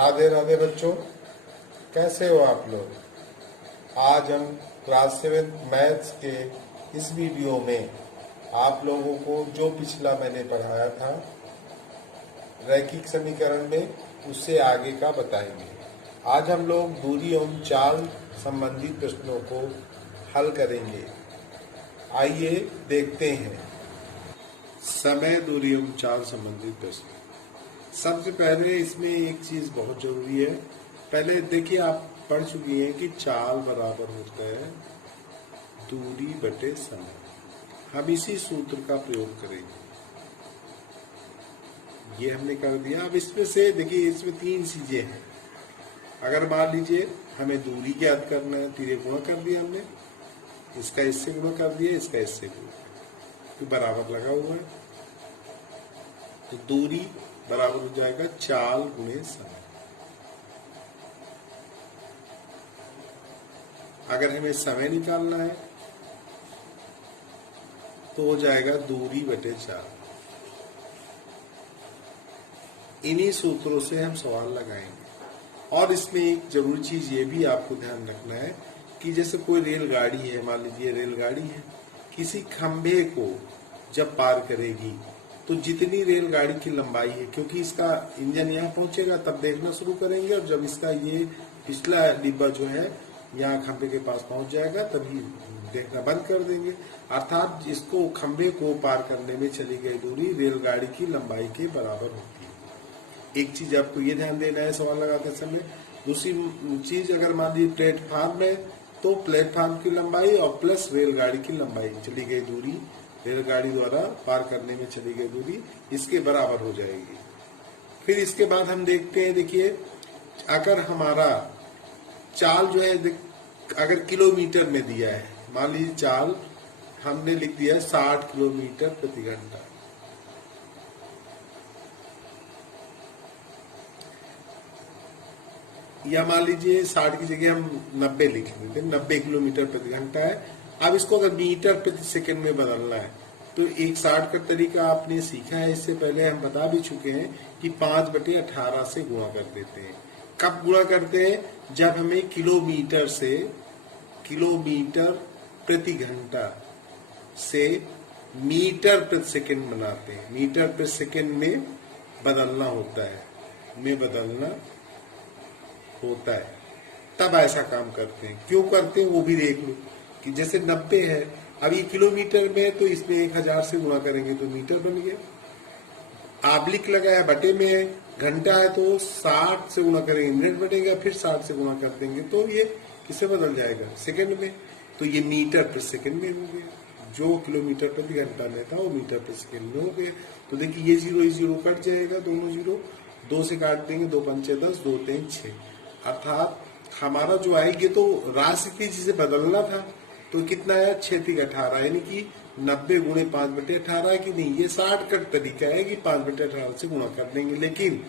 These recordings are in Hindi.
राधे राधे बच्चों, कैसे हो आप लोग। आज हम क्लास 7 मैथ्स के इस वीडियो में आप लोगों को जो पिछला मैंने पढ़ाया था रैखिक समीकरण में, उससे आगे का बताएंगे। आज हम लोग दूरी एवं चाल संबंधित प्रश्नों को हल करेंगे। आइए देखते हैं। समय, दूरी एवं चाल संबंधित प्रश्न। सबसे पहले इसमें एक चीज बहुत जरूरी है। पहले देखिए, आप पढ़ चुकी हैं कि चाल बराबर होता है दूरी बटे समय। हम इसी सूत्र का प्रयोग करेंगे। ये हमने कर दिया। अब इसमें से देखिए, इसमें तीन चीजें हैं। अगर मान लीजिए हमें दूरी ज्ञात करना है, तीरे गुणा कर दिया हमने, इसका इससे गुणा कर दिया, इसका इससे गुणा, तो बराबर लगा हुआ है, तो दूरी बराबर हो जाएगा चाल गुणे समय। अगर हमें समय निकालना है तो हो जाएगा दूरी बटे चाल। इन्हीं सूत्रों से हम सवाल लगाएंगे। और इसमें एक जरूरी चीज ये भी आपको ध्यान रखना है कि जैसे कोई रेलगाड़ी है, मान लीजिए रेलगाड़ी है, किसी खंभे को जब पार करेगी तो जितनी रेलगाड़ी की लंबाई है, क्योंकि इसका इंजन यहाँ पहुंचेगा तब देखना शुरू करेंगे, और जब इसका ये पिछला डिब्बा जो है यहाँ खंभे के पास पहुंच जाएगा तभी देखना बंद कर देंगे। अर्थात इसको खंभे को पार करने में चली गई दूरी रेलगाड़ी की लंबाई के बराबर होती है। एक चीज आपको ये ध्यान देना है सवाल लगाते समय। दूसरी चीज, अगर मान लीजिए प्लेटफार्म है तो प्लेटफार्म की लंबाई और प्लस रेलगाड़ी की लंबाई, चली गई दूरी, रेलगाड़ी द्वारा पार करने में चली गई दूरी, इसके बराबर हो जाएगी। फिर इसके बाद हम देखते हैं, देखिए अगर हमारा चाल जो है, अगर किलोमीटर में दिया है, मान लीजिए चाल हमने लिख दिया है 60 किलोमीटर प्रति घंटा, या मान लीजिए 60 की जगह हम 90 लिख लेते हैं, 90 किलोमीटर प्रति घंटा है। अब इसको अगर मीटर प्रति सेकंड में बदलना है तो एक 60 का तरीका आपने सीखा है, इससे पहले हम बता भी चुके हैं कि 5/18 से गुणा कर देते हैं। कब गुणा करते हैं? जब हमें किलोमीटर से किलोमीटर प्रति घंटा से मीटर प्रति सेकंड बनाते हैं, मीटर प्रति सेकंड में बदलना होता है, तब ऐसा काम करते हैं। क्यों करते हैं वो भी देख लो कि जैसे 90 है, अब ये किलोमीटर में, तो इसमें 1000 से गुणा करेंगे तो मीटर बन गया। आबलिक लगाया, बटे में है, घंटा है तो 60 से गुणा करेंगे, मिनट बनेगा, फिर 60 से गुणा कर देंगे तो ये किससे बदल जाएगा? सेकंड में। तो ये मीटर प्रति सेकंड में हो गया। जो किलोमीटर प्रति घंटा में था वो मीटर प्रति सेकंड में हो गया। तो देखिए ये जीरो कट जाएगा, दोनों जीरो, 2 से काट देंगे, 2 पंचे 10, 2 3 6, अर्थात हमारा जो आएगी तो राशि की जिसे बदलना था तो कितना है? 6×18, यानी कि 90 गुणे 5/18 की नहीं, ये 60 का तरीका है कि 5/18 से गुणा कर देंगे। लेकिन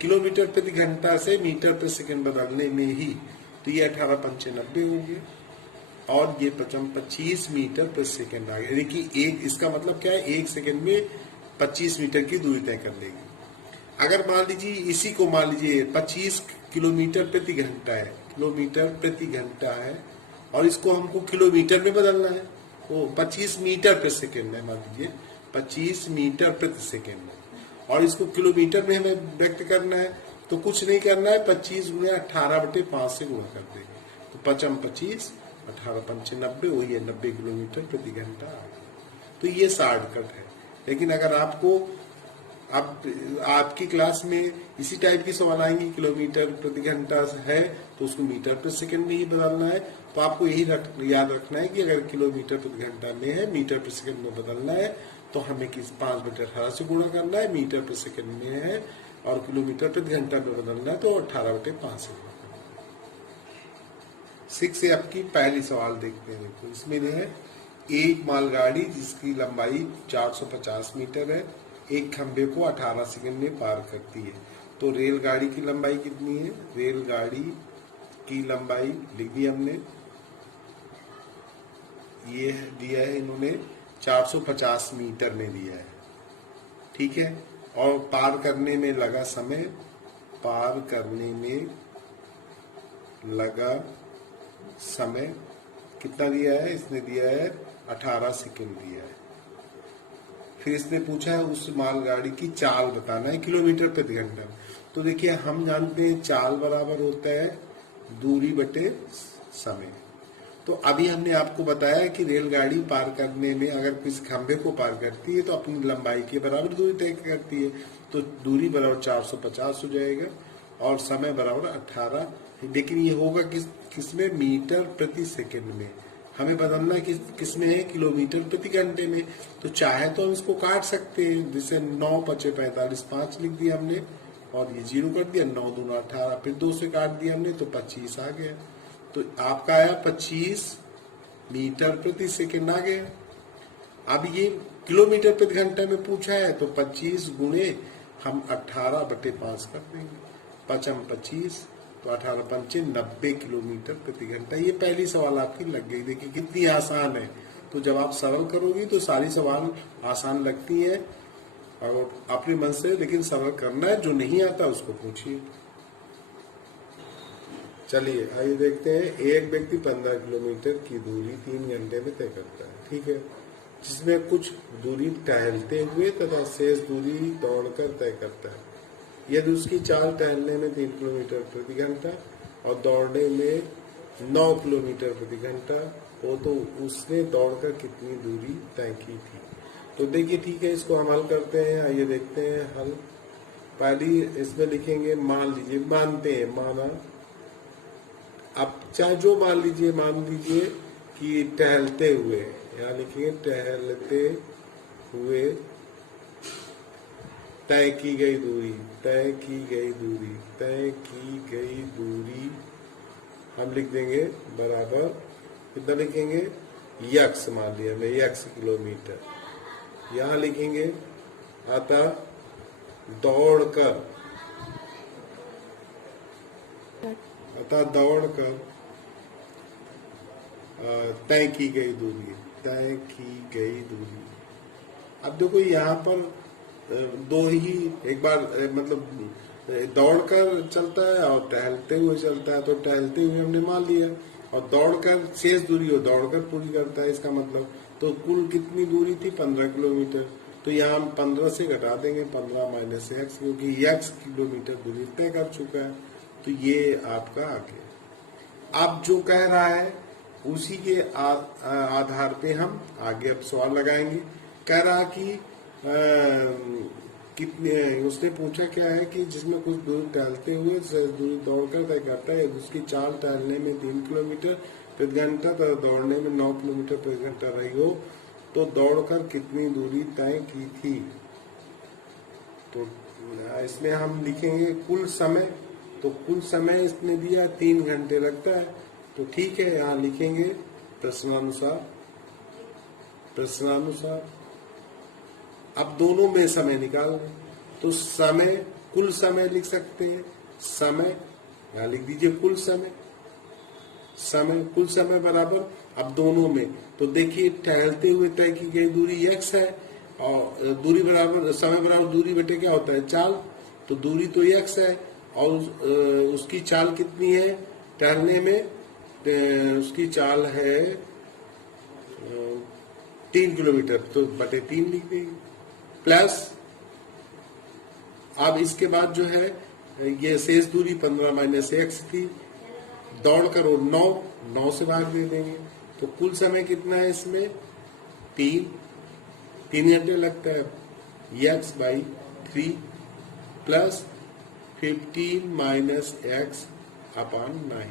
किलोमीटर प्रति घंटा से मीटर प्रति सेकंड बदलने में ही तो ये 18 पंचे 90 हो गए, और ये 25 मीटर प्रति सेकंड आ गया। यानी कि एक, इसका मतलब क्या है? 1 सेकंड में 25 मीटर की दूरी तय कर लेगी। अगर मान लीजिए इसी को मान लीजिए 25 किलोमीटर प्रति घंटा है, किलोमीटर प्रति घंटा है, और इसको हमको किलोमीटर में बदलना है, वो 25 मीटर प्रति सेकंड है, मान लीजिए 25 मीटर प्रति सेकंड है, और इसको किलोमीटर में हमें व्यक्त करना है, तो कुछ नहीं करना है, 25 गुणे 18/5 से गुणा कर देंगे, तो 5 25, 18 पंचे 90, वही है 90 किलोमीटर प्रति घंटा आ गया। तो ये शॉर्टकट है। लेकिन अगर आपको अब आपकी क्लास में इसी टाइप की सवाल आएंगी, किलोमीटर प्रति घंटा है तो उसको मीटर प्रति सेकंड में ही बदलना है, तो आपको यही याद रखना है कि अगर किलोमीटर प्रति घंटा में है, मीटर प्रति सेकंड में बदलना है, तो हमें 5/18 से गुणा करना है, मीटर प्रति सेकंड में है, और किलोमीटर प्रति घंटा में बदलना है तो 18/5 से गुणा करना है। 6 से आपकी पहली सवाल देखते हैं। देखो इसमें है, एक मालगाड़ी जिसकी लंबाई 450 मीटर है, एक खंबे को 18 सेकंड में पार करती है, तो रेलगाड़ी की लंबाई कितनी है? रेलगाड़ी की लंबाई लिख दी हमने, ये दिया है इन्होंने 450 मीटर में दिया है, ठीक है, और पार करने में लगा समय पार करने में लगा समय कितना दिया है, इसने दिया है 18 सेकंड दिया है। फिर इसने पूछा है उस मालगाड़ी की चाल बताना है किलोमीटर प्रति घंटा। तो देखिए हम जानते हैं चाल बराबर होता है दूरी बटे समय। तो अभी हमने आपको बताया कि रेलगाड़ी पार करने में अगर किसी खंभे को पार करती है तो अपनी लंबाई के बराबर दूरी तय करती है, तो दूरी बराबर 450 हो जाएगा और समय बराबर 18। लेकिन ये होगा किसमें, मीटर प्रति सेकंड में। हमें बदलना है किसमें है, किलोमीटर प्रति घंटे में। तो चाहे तो हम इसको काट सकते हैं, जैसे 9 पचे 45, 5 लिख दिया हमने और ये 0 कर दिया, 9 दूना 18, फिर 2 से काट दिया हमने तो 25 आ गया। तो आपका आया 25 मीटर प्रति सेकंड आ गया। अब ये किलोमीटर प्रति घंटे में पूछा है तो 25 गुणे हम 18/5 कर देंगे, 5 25 तो 18 पंचे 90 किलोमीटर प्रति घंटा। ये पहली सवाल आपकी लग गई। देखिए कितनी आसान है। तो जब आप सरल करोगी तो सारी सवाल आसान लगती है और अपने मन से लेकिन सरल करना है, जो नहीं आता उसको पूछिए। चलिए आइए देखते हैं। एक व्यक्ति 15 किलोमीटर की दूरी 3 घंटे में तय करता है, ठीक है, जिसमें कुछ दूरी टहलते हुए तथा शेष दूरी दौड़कर तय करता है। यदि उसकी चाल टहलने में 3 किलोमीटर प्रति घंटा और दौड़ने में 9 किलोमीटर प्रति घंटा हो तो उसने दौड़कर कितनी दूरी तय की थी। तो देखिए ठीक है, इसको हम हल करते हैं। आइए देखते हैं हल। पहली इसमें लिखेंगे, मान लीजिए, मानते हैं, माना, अब चाहे जो मान लीजिए कि टहलते हुए, यहाँ लिखेंगे टहलते हुए तय की गई दूरी हम लिख देंगे बराबर कितना लिखेंगे, यक्स, मान लिया मैं यक्स किलोमीटर। यहाँ लिखेंगे अतः दौड़कर तय की गई दूरी। अब देखो यहाँ पर दो ही, एक बार मतलब दौड़कर चलता है और टहलते हुए चलता है, तो टहलते हुए हमने मान लिया और दौड़कर शेष दूरी हो दौड़कर पूरी करता है, इसका मतलब तो कुल कितनी दूरी थी, 15 किलोमीटर। तो यहाँ हम 15 से घटा देंगे, 15 माइनस एक्स, क्योंकि एक्स किलोमीटर दूरी तय कर चुका है। तो ये आपका आ गया। अब जो कह रहा है उसी के आधार पे हम आगे अब सवाल लगाएंगे। कह रहा कि कितने, उसने पूछा क्या है कि जिसमें कुछ दूर टहलते हुए दूरी दौड़कर तय करता है, उसकी चाल टहलने में 3 किलोमीटर प्रति घंटा तो दौड़ने में 9 किलोमीटर प्रति घंटा रही हो तो दौड़कर कितनी दूरी तय की थी। तो इसमें हम लिखेंगे कुल समय। तो कुल समय इसने दिया 3 घंटे लगता है, तो ठीक है, यहाँ लिखेंगे प्रश्नानुसार। अब दोनों में समय निकालना, तो समय, कुल समय लिख सकते हैं, समय यहाँ लिख दीजिए कुल समय बराबर, अब दोनों में तो देखिए टहलते हुए तय की गई दूरी x है और दूरी बराबर समय बराबर दूरी बटे क्या होता है, चाल। तो दूरी तो x है और उसकी चाल कितनी है टहलने में, उसकी चाल है 3 किलोमीटर, तो बटे 3 लिख देंगे, प्लस अब इसके बाद जो है ये शेष दूरी 15 माइनस एक्स थी, दौड़कर और 9 से भाग दे देंगे। तो कुल समय कितना है इसमें, 3 घंटे लगता है, x by 3 plus 15 minus x upon 9।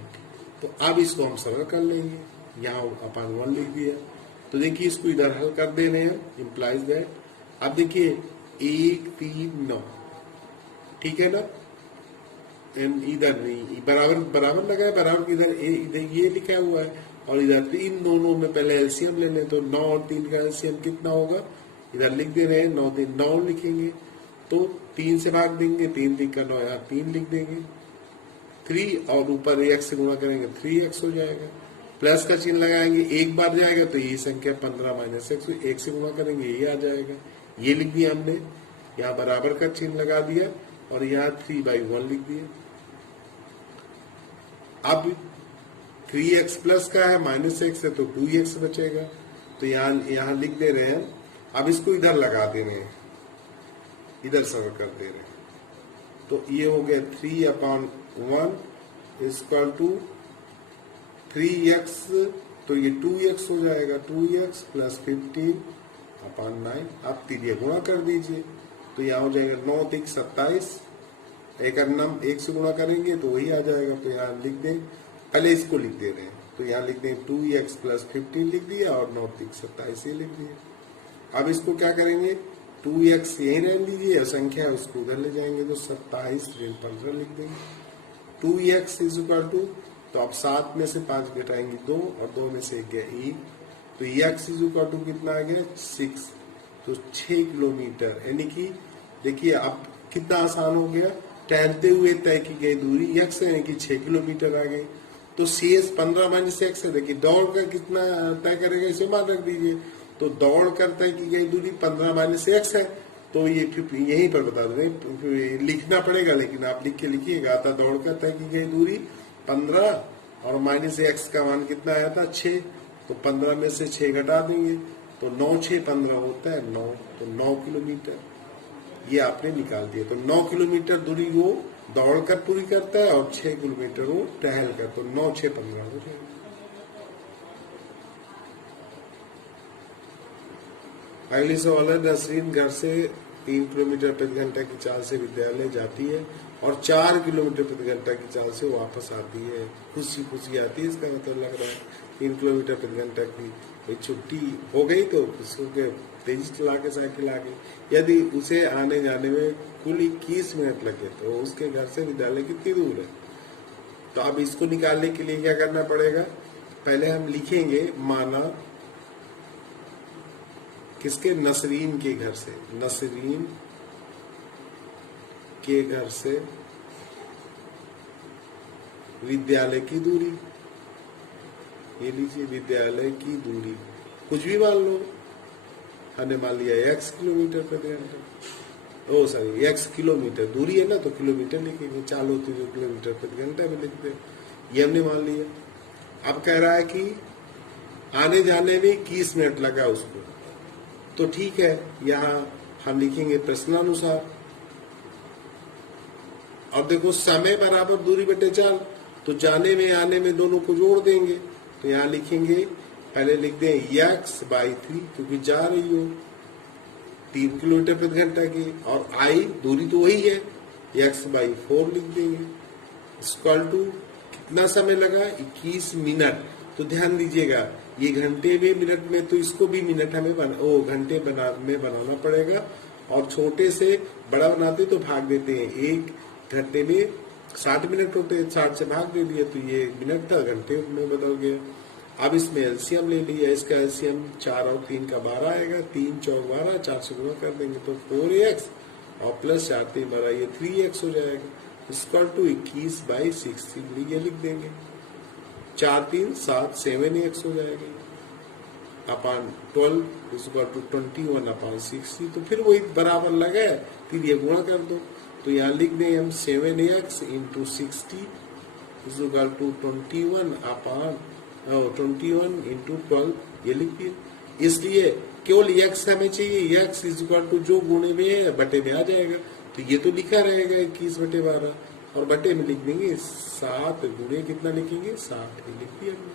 तो अब इसको हम सरल कर लेंगे, यहाँ अपॉन 1 लिख दिया। तो देखिए इसको इधर हल कर दे रहे हैं, इम्प्लाइज दैट। अब देखिए 1 3 9, ठीक है ना, इधर नहीं बराबर लगा है, बराबर इधर ये लिखा हुआ है और इधर 3, दोनों में पहले एलसीएम ले लें। तो 9 और 3 का एलसीएम कितना होगा, इधर लिख दे रहे हैं, 9 3 9 लिखेंगे, तो 3 से भाग देंगे, 3 3 का 9, यहाँ 3 लिख देंगे, 3 और ऊपर x से गुणा करेंगे 3x हो जाएगा, प्लस का चिन्ह लगाएंगे, एक बार जाएगा तो ये संख्या 15 माइनस एक्स, 1 से गुणा करेंगे ये आ जाएगा, ये लिख दिया हमने, यहाँ बराबर का चिन्ह लगा दिया और यहाँ 3/1 लिख दिए। अब 3x प्लस का है, -x है तो 2x बचेगा, तो यहाँ लिख दे रहे हैं। अब इसको इधर लगा दे रहे हैं, इधर सरल कर दे रहे हैं, तो ये हो गया 3/1 इक्वल टू 3x, तो ये 2x हो जाएगा, 2x प्लस 15/9। आप तिरिया गुणा कर दीजिए, तो यहाँ हो जाएगा 9 × 27, एक अन्नम 1 से गुणा करेंगे तो वही आ जाएगा। तो यहाँ लिख दें, पहले इसको लिख दे रहे हैं, तो यहाँ लिख दें 2x प्लस 15 लिख दिया और 9 × 27 ये लिख दिया। अब इसको क्या करेंगे, 2x यहीं रहने दीजिए, संख्या उसको उधर ले जाएंगे, तो 27 × 15 लिख देंगे। 2x इज इक्वल टू, तो अब 7 में से 5 घटाएंगे 2 और 2 में से 1 गया 1, तो x इज इक्वल टू कितना आ गया 6, तो 6 किलोमीटर। यानी कि देखिए अब कितना आसान हो गया, टहलते हुए तय की गई दूरी x यानी कि 6 किलोमीटर आ गई। तो शेष 15 - x है। देखिए दौड़ कर कितना तय करेगा, इसे मान रख दीजिए, तो दौड़ कर तय की गई दूरी 15 - x है, तो ये यहीं पर बता दें, लिखना पड़ेगा, लेकिन आप लिख के लिखिएगा, आता दौड़ कर तय की गई दूरी 15 और -x का मान कितना आया था 6, तो 15 में से 6 घटा देंगे, तो 9 × 6 = 15 होता है 9, तो 9 किलोमीटर ये आपने निकाल दिया। तो 9 किलोमीटर दूरी वो दौड़ कर पूरी करता है और 6 किलोमीटर वो टहल कर, तो 9 × 6 = 15 हो जाएगा। अगली सवाल है, नसरीन घर से 3 किलोमीटर प्रति घंटा की चाल से विद्यालय जाती है और 4 किलोमीटर प्रति घंटा की चाल से वापस आती है। खुशी खुशी आती है, इसका मतलब लग रहा है 3 किलोमीटर प्रति घंटा की छुट्टी हो गई तो उसको तेजी चला के साइकिल आ गई। यदि उसे आने जाने में कुल 21 मिनट लगे तो उसके घर से विद्यालय कितनी दूर है। तो अब इसको निकालने के लिए क्या करना पड़ेगा, पहले हम लिखेंगे माना किसके, नसरीन के घर से, नसरीन के घर से विद्यालय की दूरी, ये लीजिए विद्यालय की दूरी कुछ भी मान लो, हमने मान लिया x किलोमीटर प्रति घंटा, ओ सॉरी x किलोमीटर, दूरी है ना तो किलोमीटर लिखेंगे, चाल होती है किलोमीटर प्रति घंटा में लिखते, ये हमने मान लिया। अब कह रहा है कि आने जाने में 21 मिनट लगा उसको, तो ठीक है, यहाँ हम लिखेंगे प्रश्नानुसार। अब देखो समय बराबर दूरी बटे चाल, तो जाने में आने में दोनों को जोड़ देंगे, तो यहाँ लिखेंगे, पहले लिख दें x/3 क्योंकि जा रही हो 3 किलोमीटर प्रति घंटा की, और I दूरी तो वही है, x/4 लिख देंगे, इक्वल टू कितना समय लगा 21 मिनट। तो ध्यान दीजिएगा ये घंटे में मिनट में, तो इसको भी मिनट हमें घंटे में बनाना पड़ेगा, और छोटे से बड़ा बनाते तो भाग देते हैं, 1 घंटे में 60 मिनट होते हैं, 60 से भाग दे दिया तो ये मिनट था, घंटे में बदल गया। अब इसमें एलसीएम ले लिया, इसका एलसीएम 4 और 3 का 12 आएगा, 3 × 4 = 12, 4 से गुणा कर देंगे तो 4x और प्लस 4 × 3 = 12, ये 3x हो जाएगा, इक्वल टू 21/60 ये लिख देंगे, 4 × 3 = 7, 7x हो जाएगा, अपॉन 12 इक्वल टू 21/60, तो फिर वही बराबर लगा है, फिर ये गुणा कर दो, तो यहाँ लिख दें हम 7x × 60 इक्वल टू 21 × 12 ये लिख दिए। इसलिए केवल x हमें चाहिए, x इक्वल टू जो गुणे में है बटे में आ जाएगा, तो ये तो लिखा रहेगा 21/12, और बटे में लिख देंगे 7 गुणे कितना लिखेंगे 60, ये लिख दिया हमने।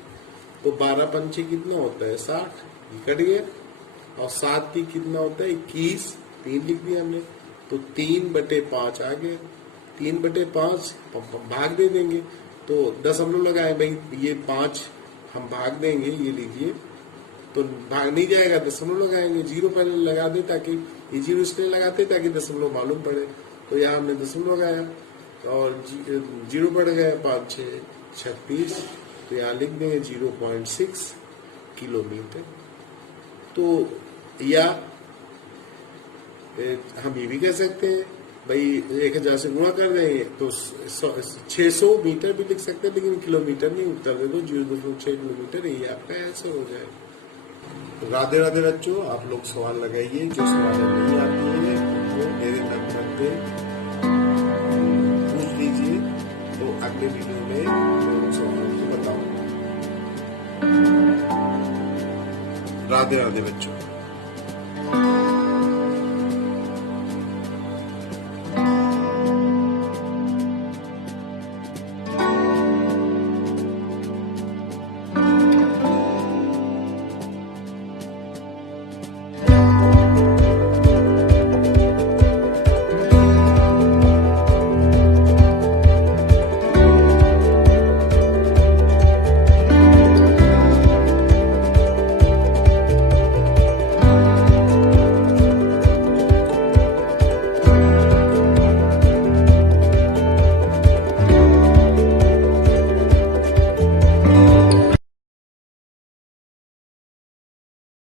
तो 12 × 5 कितना होता है 60, ये कट गया, और 7 × 3 कितना होता है 21, 3 लिख दिया हमने, तो 3/5 आ गया, 3/5 भाग दे देंगे, तो दशमलव लगाए भाई, ये 5 हम भाग देंगे, ये लीजिए, तो भाग नहीं जाएगा, दशमलव लगाएंगे, 0 पहले लगा दे, ताकि ये 0 इसलिए लगाते ताकि दशमलव मालूम पड़े, तो यहाँ हमने दशमलव लगाया और 0 बढ़ गया, 5 × 6 = 36, तो यहाँ लिख देंगे 0.6 किलोमीटर। तो या हम ये भी कह सकते हैं भाई 1000 से गुणा कर देंगे तो 600 मीटर भी लिख सकते हैं, लेकिन किलोमीटर नहीं, उत्तर दे दो 0.6 किलोमीटर, ये आपका आंसर हो जाएगा। राधे राधे बच्चों, आप लोग सवाल लगाइए, जो सवाल नहीं आती है वो मेरे नंबर पे अगले वीडियो में आपको बताऊंगा। राधे राधे बच्चों।